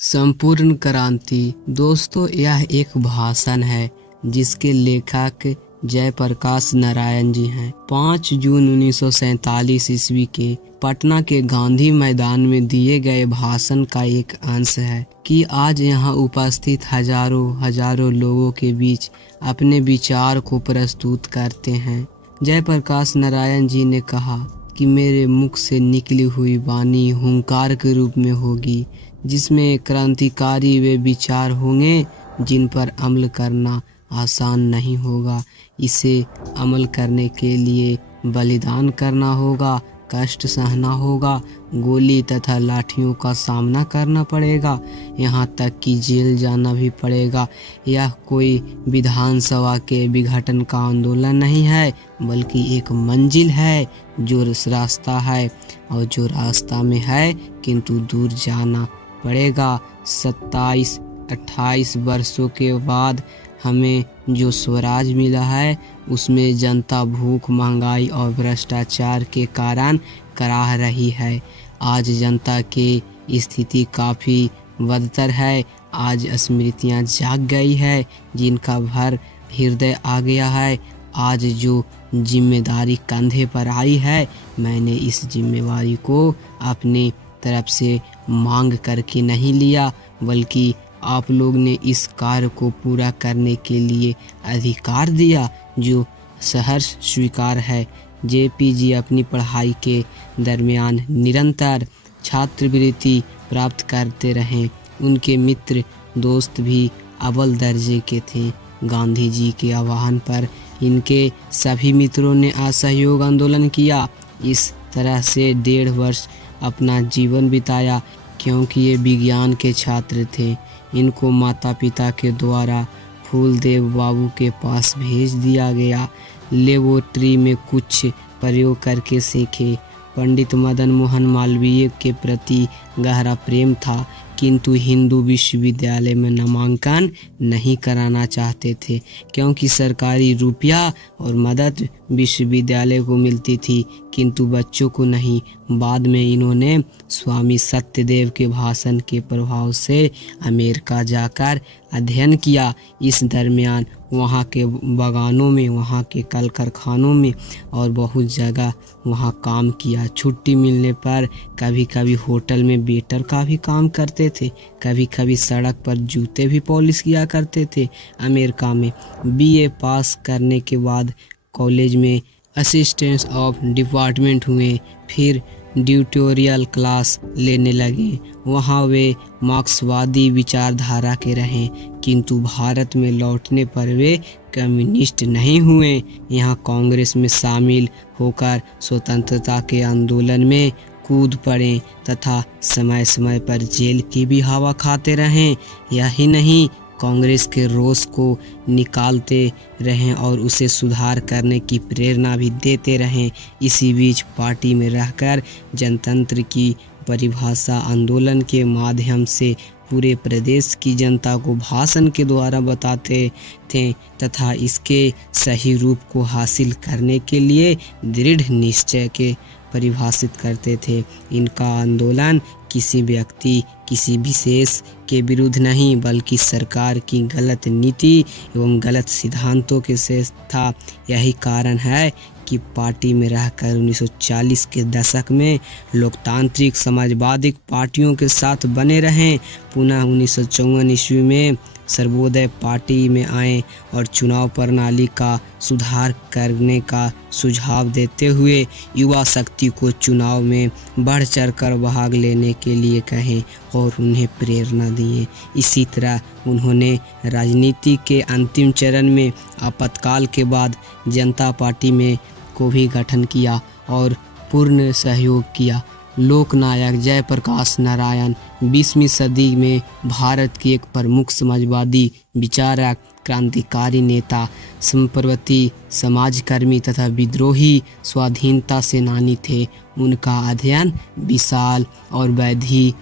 संपूर्ण क्रांति। दोस्तों, यह एक भाषण है जिसके लेखक जयप्रकाश नारायण जी हैं। 5 जून 1947 ईस्वी के पटना के गांधी मैदान में दिए गए भाषण का एक अंश है कि आज यहाँ उपस्थित हजारों लोगों के बीच अपने विचार को प्रस्तुत करते हैं। जयप्रकाश नारायण जी ने कहा कि मेरे मुख से निकली हुई वाणी हुंकार के रूप में होगी, जिसमें क्रांतिकारी वे विचार होंगे जिन पर अमल करना आसान नहीं होगा। इसे अमल करने के लिए बलिदान करना होगा, कष्ट सहना होगा, गोली तथा लाठियों का सामना करना पड़ेगा, यहाँ तक कि जेल जाना भी पड़ेगा। यह कोई विधानसभा के विघटन का आंदोलन नहीं है, बल्कि एक मंजिल है, जो रास्ता है और जो रास्ता में है किंतु दूर जाना पड़ेगा। 27-28 वर्षों के बाद हमें जो स्वराज मिला है, उसमें जनता भूख, महंगाई और भ्रष्टाचार के कारण कराह रही है। आज जनता की स्थिति काफ़ी बदतर है। आज स्मृतियां जाग गई है, जिनका भर हृदय आ गया है। आज जो जिम्मेदारी कंधे पर आई है, मैंने इस जिम्मेवारी को अपनी तरफ से मांग करके नहीं लिया, बल्कि आप लोग ने इस कार्य को पूरा करने के लिए अधिकार दिया, जो सहर्ष स्वीकार है। जेपी जी अपनी पढ़ाई के दरमियान निरंतर छात्रवृत्ति प्राप्त करते रहें। उनके मित्र दोस्त भी अव्वल दर्जे के थे। गांधी जी के आह्वान पर इनके सभी मित्रों ने असहयोग आंदोलन किया। इस तरह से 1.5 वर्ष अपना जीवन बिताया। क्योंकि ये विज्ञान के छात्र थे, इनको माता पिता के द्वारा फूलदेव बाबू के पास भेज दिया गया। लेबोरेटरी में कुछ प्रयोग करके सीखे। पंडित मदन मोहन मालवीय के प्रति गहरा प्रेम था, किंतु हिंदू विश्वविद्यालय में नामांकन नहीं कराना चाहते थे, क्योंकि सरकारी रुपया और मदद विश्वविद्यालय को मिलती थी, किंतु बच्चों को नहीं। बाद में इन्होंने स्वामी सत्यदेव के भाषण के प्रभाव से अमेरिका जाकर अध्ययन किया। इस दरमियान वहाँ के बागानों में, वहाँ के कल कारखानों में और बहुत जगह वहाँ काम किया। छुट्टी मिलने पर कभी कभी होटल में वेटर का भी काम करते थे, कभी कभी सड़क पर जूते भी पॉलिश किया करते थे। अमेरिका में बीए पास करने के बाद कॉलेज में असिस्टेंट ऑफ डिपार्टमेंट हुए, फिर ट्यूटोरियल क्लास लेने लगे। वहाँ वे मार्क्सवादी विचारधारा के रहे, किंतु भारत में लौटने पर वे कम्युनिस्ट नहीं हुए। यहाँ कांग्रेस में शामिल होकर स्वतंत्रता के आंदोलन में कूद पड़े तथा समय समय पर जेल की भी हवा खाते रहें। यही नहीं, कांग्रेस के रोष को निकालते रहें और उसे सुधार करने की प्रेरणा भी देते रहें। इसी बीच पार्टी में रहकर जनतंत्र की परिभाषा आंदोलन के माध्यम से पूरे प्रदेश की जनता को भाषण के द्वारा बताते थे तथा इसके सही रूप को हासिल करने के लिए दृढ़ निश्चय के परिभाषित करते थे। इनका आंदोलन किसी व्यक्ति, किसी विशेष के विरुद्ध नहीं, बल्कि सरकार की गलत नीति एवं गलत सिद्धांतों के से था। यही कारण है कि पार्टी में रहकर 1940 के दशक में लोकतांत्रिक समाजवादी पार्टियों के साथ बने रहें। पुनः 1954 ईस्वी में सर्वोदय पार्टी में आए और चुनाव प्रणाली का सुधार करने का सुझाव देते हुए युवा शक्ति को चुनाव में बढ़ चढ़कर भाग लेने के लिए कहें और उन्हें प्रेरणा दिए। इसी तरह उन्होंने राजनीति के अंतिम चरण में आपातकाल के बाद जनता पार्टी में को भी गठन किया और पूर्ण सहयोग किया। लोकनायक जयप्रकाश नारायण 20वीं सदी में भारत के एक प्रमुख समाजवादी विचारक, क्रांतिकारी नेता, संप्रभुति समाजकर्मी तथा विद्रोही स्वाधीनता सेनानी थे। उनका अध्ययन विशाल और वैधि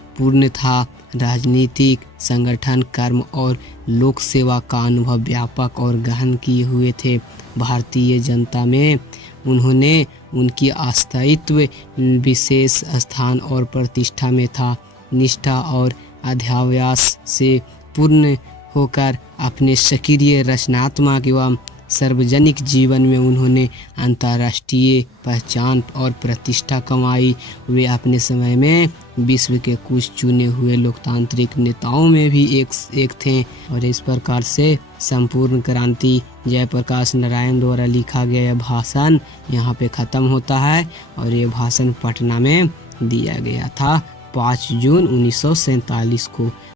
था। राजनीतिक संगठन, कर्म और लोक सेवा का अनुभव व्यापक और गहन किए हुए थे। भारतीय जनता में उन्होंने उनकी अस्तित्व विशेष स्थान और प्रतिष्ठा में था। निष्ठा और अध्यावसाय से पूर्ण होकर अपने सक्रिय रचनात्मक एवं सार्वजनिक जीवन में उन्होंने अंतर्राष्ट्रीय पहचान और प्रतिष्ठा कमाई। वे अपने समय में विश्व के कुछ चुने हुए लोकतांत्रिक नेताओं में भी एक थे। और इस प्रकार से संपूर्ण क्रांति जयप्रकाश नारायण द्वारा लिखा गया यह भाषण यहाँ पे ख़त्म होता है। और ये भाषण पटना में दिया गया था 5 जून 1947 को।